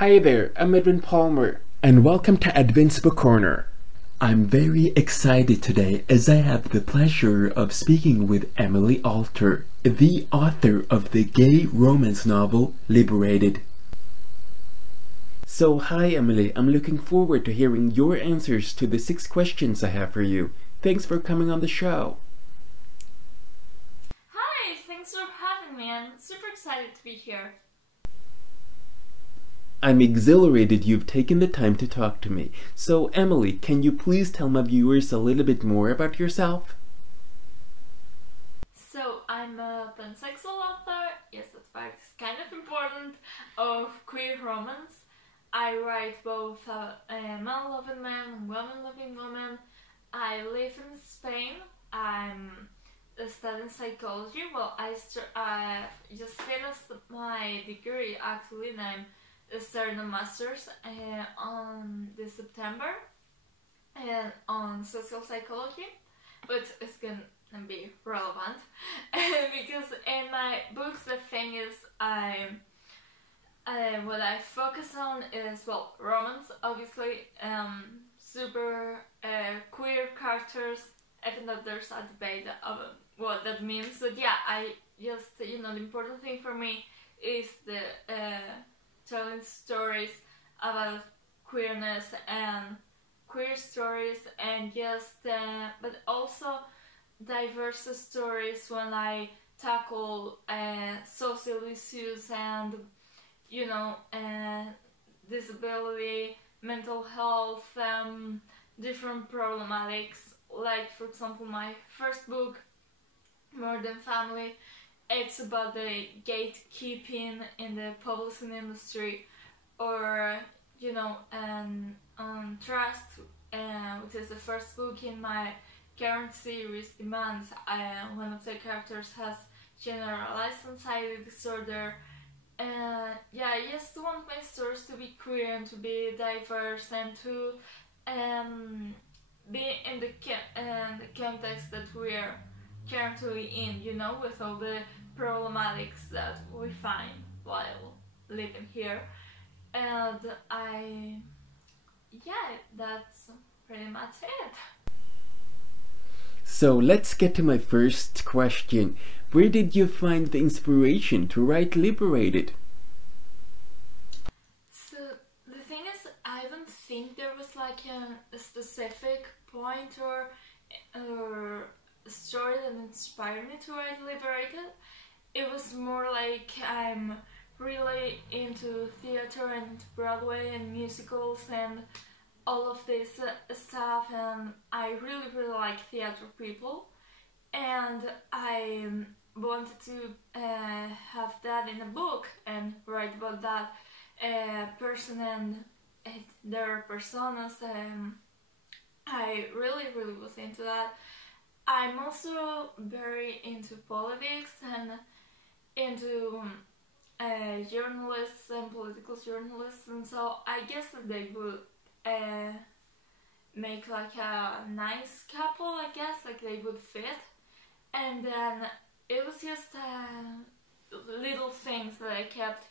Hi there, I'm Edwin Palmer, and welcome to Edwin's Book Corner. I'm very excited today as I have the pleasure of speaking with Emily Alter, the author of the gay romance novel Liberated. So hi Emily, I'm looking forward to hearing your answers to the 6 questions I have for you. Thanks for coming on the show. Hi, thanks for having me. I'm super excited to be here. I'm exhilarated you've taken the time to talk to me. So Emily, can you please tell my viewers a little bit more about yourself? So, I'm a pansexual author, yes that fact is kind of important, of queer romance. I write both man-loving man and woman-loving woman. I live in Spain. I'm studying psychology. Well, I just finished my degree actually, and I'm starting a master's on this September and on social psychology, but it's gonna be relevant because in my books the thing is what I focus on is, well, romance obviously, super queer characters, even though there's a debate of what that means, but yeah, I just, the important thing for me is the telling stories about queerness and queer stories, and just but also diverse stories when I tackle social issues and disability, mental health, different problematics. Like for example, my first book, More Than Family, it's about the gatekeeping in the publishing industry, or and Trust, which is the first book in my current series, Demands. One of the characters has generalized anxiety disorder. Yeah, I just want my stories to be queer and to be diverse and to be in the context that we're currently in, with all the problematics that we find while living here. And yeah, that's pretty much it. So let's get to my first question. Where did you find the inspiration to write Liberated? So the thing is, I don't think there was like a specific point or story that inspired me to write Liberated. It was more like I'm really into theater and Broadway and musicals and all of this stuff, and I really like theater people, and I wanted to have that in a book and write about that person and their personas. I really was into that. I'm also very into politics and into journalists and political journalists, and so I guess that they would make like a nice couple, I guess, like they would fit. And then it was just little things that I kept,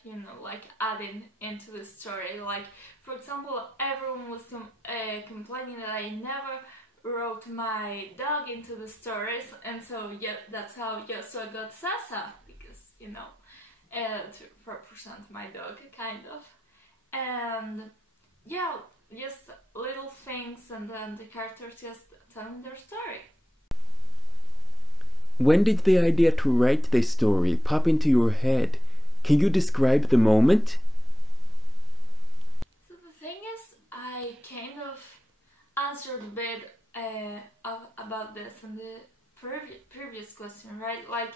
like adding into the story. Like, for example, everyone was complaining that I never wrote my dog into the stories, and so yeah, that's how Joshua got Sasa, because to represent my dog, kind of. And yeah, just little things, and then the characters just telling their story. When did the idea to write this story pop into your head? Can you describe the moment? So the thing is, I kind of answered a bit about this in the previous question, right? Like,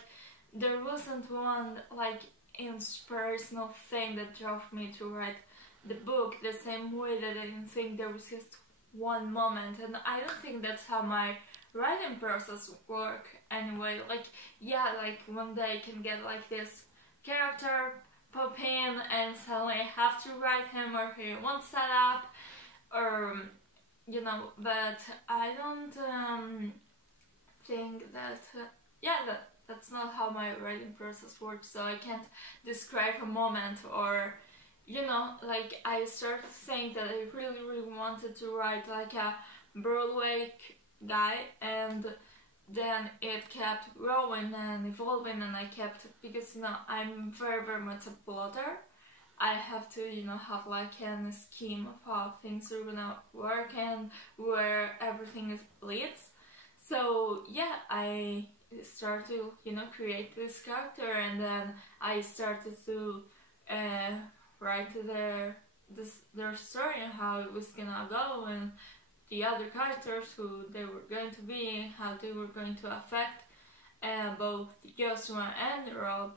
there wasn't one like inspirational thing that drove me to write the book, the same way that I didn't think there was just one moment, and I don't think that's how my writing process work anyway. Like, yeah, like one day I can get like this character pop in and suddenly I have to write him, or he won't set up, or but I don't think that that's not how my writing process works, so I can't describe a moment or you know, like I started to think that I really wanted to write like a Broadway guy, and then it kept growing and evolving, and I kept, because you know I'm very much a plotter. I have to, you know, have like a scheme of how things are gonna work and where everything is leads. So yeah, I started to, you know, create this character, and then I started to uh, write their story and how it was gonna go, and the other characters, who they were going to be, how they were going to affect both Joshua and Rob.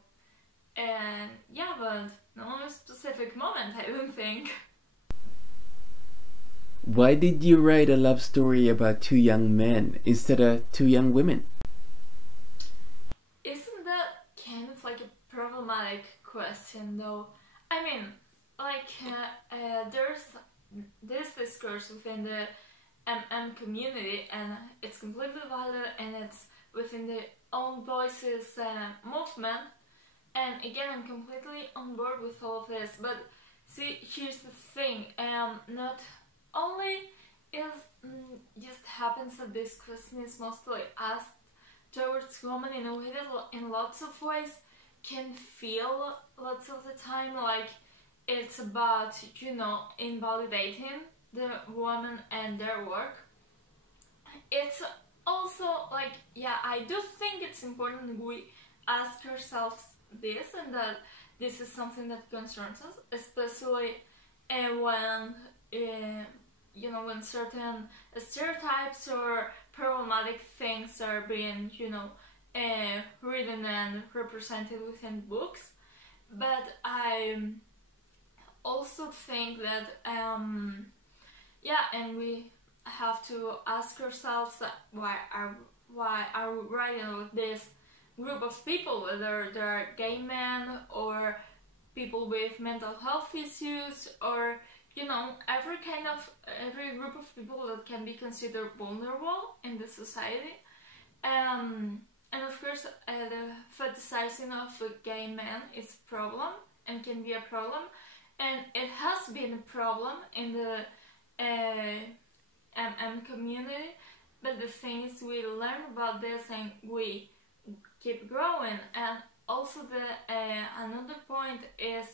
And yeah, but no specific moment, I don't think. Why did you write a love story about two young men instead of two young women? Isn't that kind of like a problematic question though? I mean, like, there's this discourse within the community, and it's completely valid, and it's within the own voices movement. And again, I'm completely on board with all of this. But see, here's the thing: not only is just happens that this question is mostly asked towards women in a way that, in lots of ways, can feel lots of the time like it's about, you know, invalidating the woman and their work. It's also like, yeah, I do think it's important we ask ourselves this, and that this is something that concerns us, especially when you know, when certain stereotypes or problematic things are being, you know, written and represented within books. But I also think that yeah, and we have to ask ourselves why are we writing with this group of people, whether they're gay men or people with mental health issues, or, you know, every group of people that can be considered vulnerable in the society. And of course, the fetishizing of gay men is a problem and can be a problem, and it has been a problem in the community. But the thing is, we learn about this and we keep growing. And also the another point is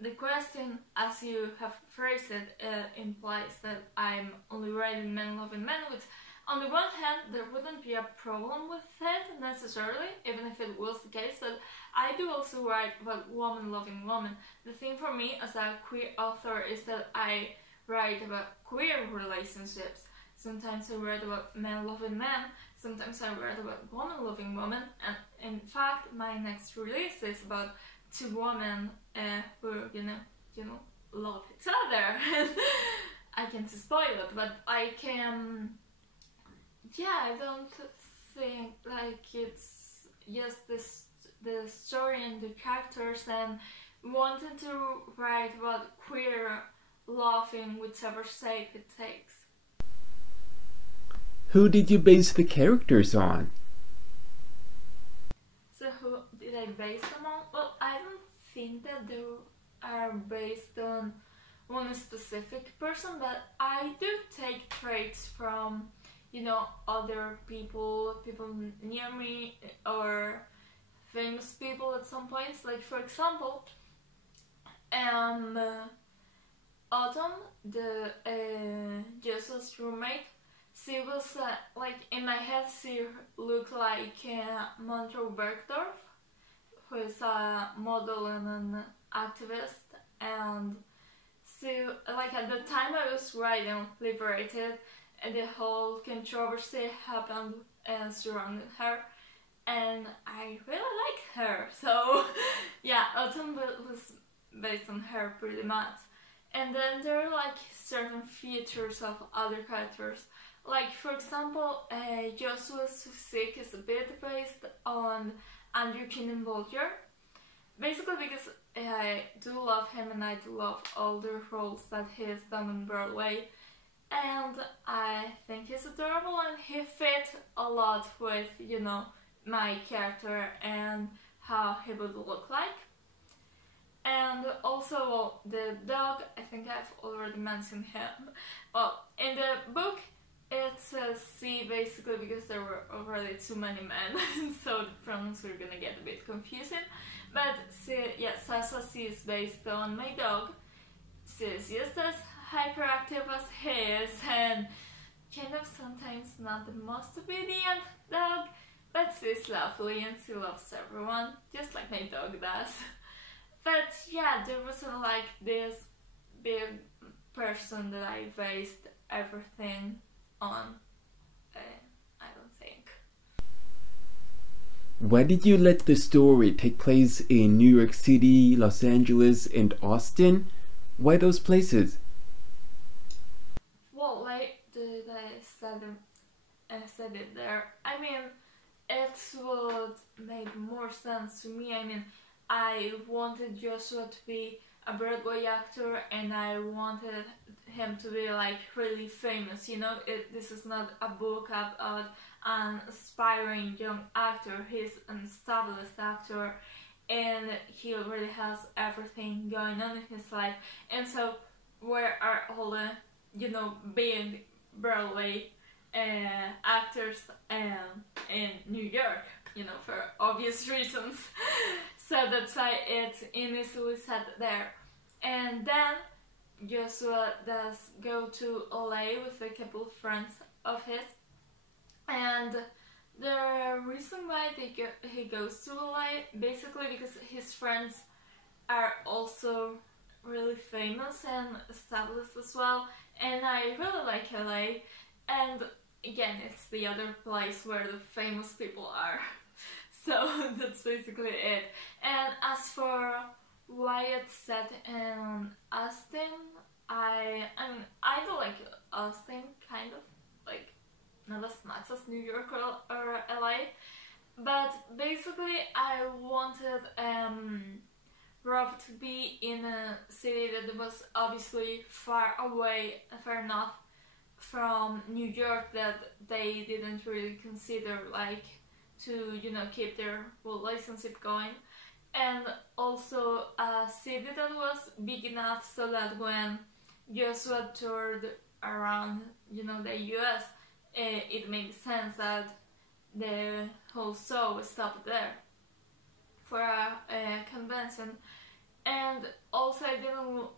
the question, as you have phrased it, implies that I'm only writing men loving men, which on the one hand there wouldn't be a problem with it necessarily, even if it was the case, but I do also write about woman loving woman. The thing for me as a queer author is that I write about queer relationships. Sometimes I write about men loving men, sometimes I write about woman loving woman, and in fact my next release is about two women who are gonna, you know, love each other. I can't spoil it, but I can. Yeah, I don't think like it's just the story and the characters, and wanting to write about queer love in whichever shape it takes. Who did you base the characters on? So who did I base them on? Well, I don't think that they are based on one specific person, but I do take traits from, you know, other people near me, or famous people at some points. Like, for example, Autumn, the Joseph's roommate, she was like, in my head she looked like Montreux Bergdorf, who is a model and an activist. And so, like, at the time I was writing Liberated, and the whole controversy happened surrounding her, and I really like her. So yeah, Autumn was based on her pretty much. And then there are like certain features of other characters. Like, for example, Joshua's physique is a bit based on Andrew Keenan Bolger. Basically because I do love him, and I do love all the roles that he's done on Broadway. And I think he's adorable, and he fit a lot with, you know, my character and how he would look like. And also, well, the dog, I think I've already mentioned him. Well, in the book, it says C basically because there were already too many men, so the pronouns were gonna get a bit confusing. But yeah, Sasa C is based on my dog. She is just as hyperactive as he is, and kind of sometimes not the most obedient dog, but she's lovely and she loves everyone, just like my dog does. But yeah, there wasn't like this big person that I based everything on. I don't think. Why did you let the story take place in New York City, Los Angeles, and Austin? Why those places? Well, like I said it there. I mean, it would make more sense to me. I mean, I wanted Joshua to be a Broadway actor, and I wanted him to be like really famous. You know, this is not a book about an aspiring young actor. He's an established actor, and he already has everything going on in his life. And so, where are all the, you know, big Broadway actors in New York? You know, for obvious reasons. So that's why it's initially set there. And then Joshua does go to LA with a couple of friends of his. And the reason why he goes to LA, basically because his friends are also really famous and established as well. And I really like LA. And again, it's the other place where the famous people are. So that's basically it. And as for why it's set in Austin, I mean, I do like Austin, kind of, like, not as much as New York or LA, but basically I wanted Rob to be in a city that was obviously far away, far enough from New York that they didn't really consider, like, to, you know, keep their relationship going, and also a city that was big enough so that when Joshua toured around, you know, the US, it made sense that the whole show stopped there for a convention. And also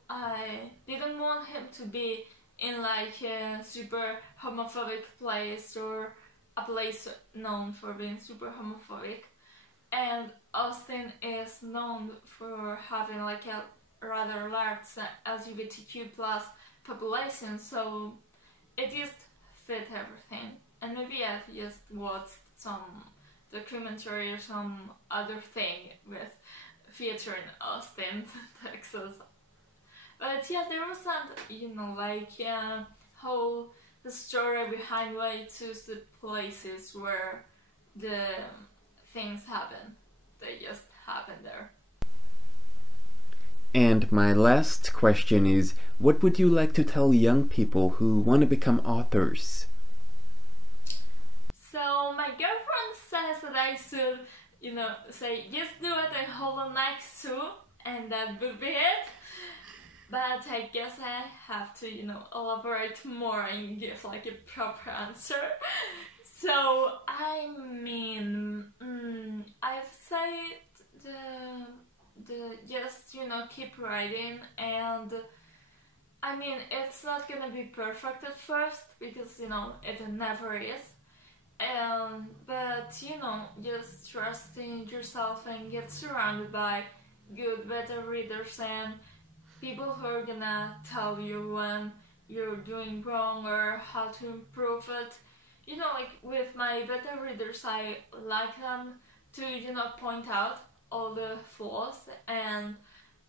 I didn't want him to be in like a super homophobic place or a place known for being super homophobic. And Austin is known for having like a rather large LGBTQ plus population, so it just fit everything. And maybe I've just watched some documentary or some other thing with featuring Austin, Texas. But yeah, there wasn't, you know, like whole the story behind why I choose the places where the things happen. They just happen there. And my last question is, what would you like to tell young people who want to become authors? So my girlfriend says that I should, you know, say just do it and hold on next to, and that would be it. But I guess I have to, you know, elaborate more and give like a proper answer. So I mean, I've said the just, you know, keep writing, and I mean, it's not gonna be perfect at first because, you know, it never is. But you know, just trust in yourself and get surrounded by good beta readers and people who are gonna tell you when you're doing wrong or how to improve it. You know, like with my beta readers, I like them to, you know, point out all the flaws and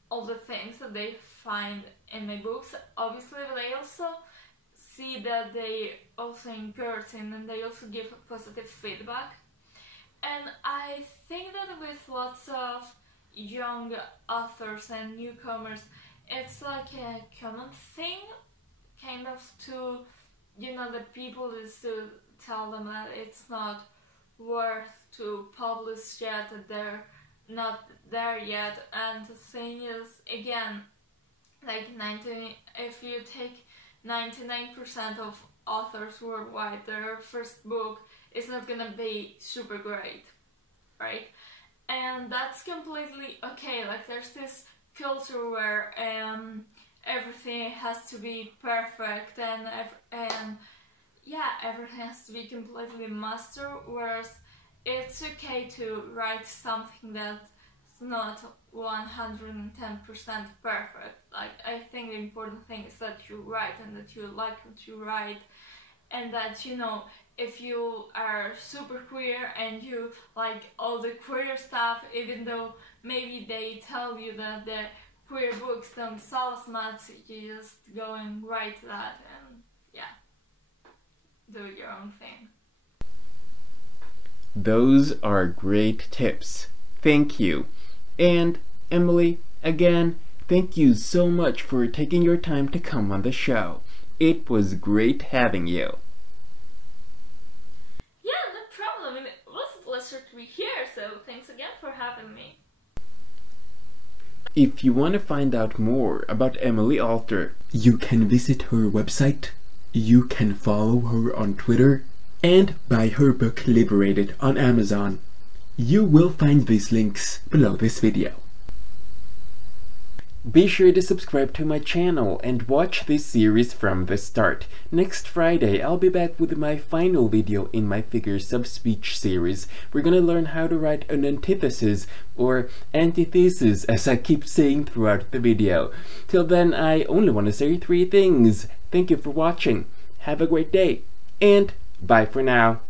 all the things that they find in my books, obviously, but I also see that they also encourage and they also give positive feedback. And I think that with lots of young authors and newcomers, it's like a common thing, kind of, to, you know, the people is to tell them that it's not worth to publish yet, that they're not there yet. And the thing is, again, like if you take 99% of authors worldwide, their first book is not gonna be super great, right? And that's completely okay. Like, there's this culture where everything has to be perfect, and yeah, everything has to be completely mastered, whereas it's okay to write something that's not 110% perfect. Like, I think the important thing is that you write and that you like what you write, and that, you know, if you are super queer and you like all the queer stuff, even though maybe they tell you that the queer books don't sell as much, you just go and write that, and yeah, do your own thing. Those are great tips. Thank you. And Emily, again, thank you so much for taking your time to come on the show. It was great having you. Yeah, no problem. It was a pleasure to be here, so thanks again for having me. If you want to find out more about Emily Alter, you can visit her website, you can follow her on Twitter, and buy her book Liberated on Amazon. You will find these links below this video. Be sure to subscribe to my channel and watch this series from the start. Next Friday, I'll be back with my final video in my Figures of Speech series. We're gonna learn how to write an antithesis, or antithesis, as I keep saying throughout the video. Till then, I only want to say 3 things. Thank you for watching, have a great day, and bye for now.